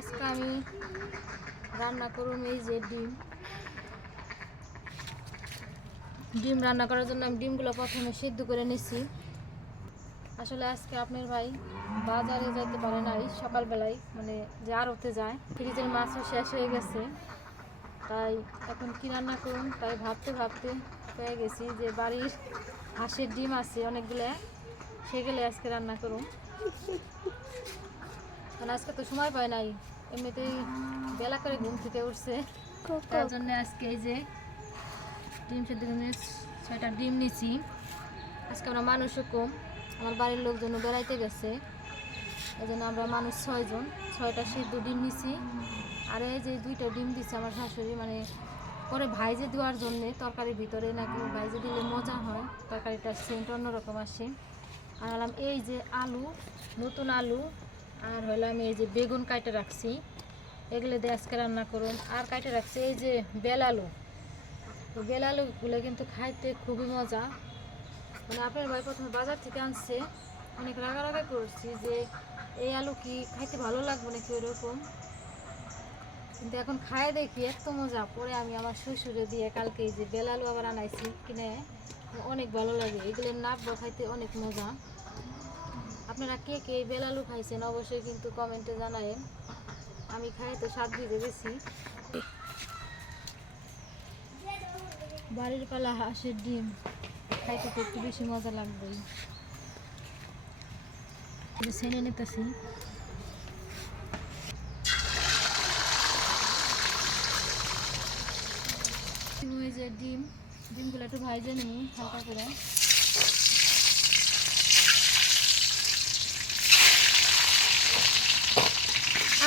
আজকে আমি রান্না করুন এই যে ডিম। ডিম রান্না করার জন্য আমি ডিমগুলো প্রথমে সিদ্ধ করে নিছি। আসলে আজকে আপনার ভাই বাজারে যাইতে পারে নাই, সকালবেলায় মানে যে আড়তে যায়। ফ্রিজের মাছও শেষ হয়ে গেছে। তাই এখন কি রান্না করুন, তাই ভাবতে ভাবতে পেয়ে গেছি যে বাড়ির হাঁসের ডিম আছে অনেকগুলো, সেগুলো আজকে রান্না করুন। মানে আজকে তো সময় পায় নাই। এমনিতেই বেলা করে ঘুম থেকে উঠছে। তার জন্য আজকে এই যে ডিম সেদ্ধ ছয়টা ডিম নিছি আজকে আমরা মানুষও কম। আমার বাড়ির লোকজন বেড়াইতে গেছে। এই জন্য আমরা মানুষ ছয়জন। ছয়টা সিদ্ধ ডিম নিছি আর এই যে দুইটা ডিম দিচ্ছে আমার শাশুড়ি মানে পরে ভাইজে দেওয়ার জন্যে তরকারির ভিতরে নাকি ভাইজে দিলে মজা হয়। তরকারিটার সেন্ট অন্যরকম আসে। আর হলাম এই যে আলু নতুন আলু আর হলাম এই যে বেগুন কাটে রাখছি। এগুলো দিয়ে আজকে রান্না করুন। আর কাটে রাখছি এই যে বেল আলু তো বেল আলুগুলো কিন্তু খাইতে খুবই মজা। মানে আপনার ভাই প্রথমে বাজার থেকে আনছে। অনেক রাগারাগা করছি যে, এই আলু কি খাইতে ভালো লাগবে নাকি ওরকম কিন্তু এখন খায় দেখি, এত মজা। পরে আমি আমার শ্বশুরে দিয়ে কালকে এই যে বেল আলু আবার আনাইছি কিনে। অনেক ভালো লাগে। এগুলো নাকবো খাইতে অনেক মজা। আপনারা কে কে এই বেল আলু খাইছেন অবশ্যই কিন্তু কমেন্টে জানায়েন। আমি খাই তো স্বাদ দিতে বেশি বাড়ির পালা হাঁসের ডিম। খাইতে তো একটু বেশি মজা লাগবে ছেড়ে নিতেছি। যে ডিম। ডিমগুলো একটু ভাইজে নিই হালকা করে আবার দিয়ে দেখি যাতে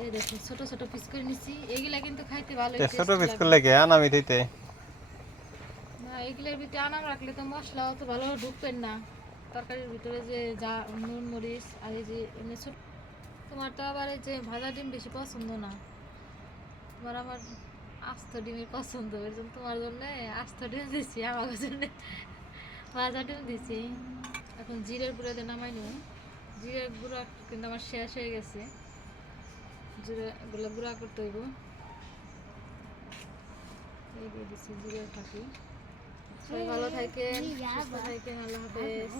এই দেখুন ছোট ছোট পিস করে নিছি। এগুলা কিন্তু খাইতে ভালো ছোট পিস করলে কে আনামি দিতে? না এগুলোর ভিতরে আনাম রাখলে তো মশলা অত ভালো ঢুকবেন না। তরকারির ভিতরে যে যা নুন মরিচ আর এই যে এমনি ছোট তোমার তো আবার এই যে ভাজা ডিম বেশি পছন্দ না। তোমার আমার আস্ত ডিমের পছন্দ এর জন্য তোমার জন্য আস্ত ডিম দিছি আমার জন্য ভাজা ডিম দিছি। এখন জিরের গুঁড়া দিয়ে নামাই নেব। জিরের গুঁড়া কিন্তু আমার শেষ হয়ে গেছে। জিরে গুলো গুঁড়া করতে হইব। এই দিয়ে দিচ্ছি থাকি সবাই ভালো থাকেন, সুস্থ থাকেন, আল্লাহ হাফেজ।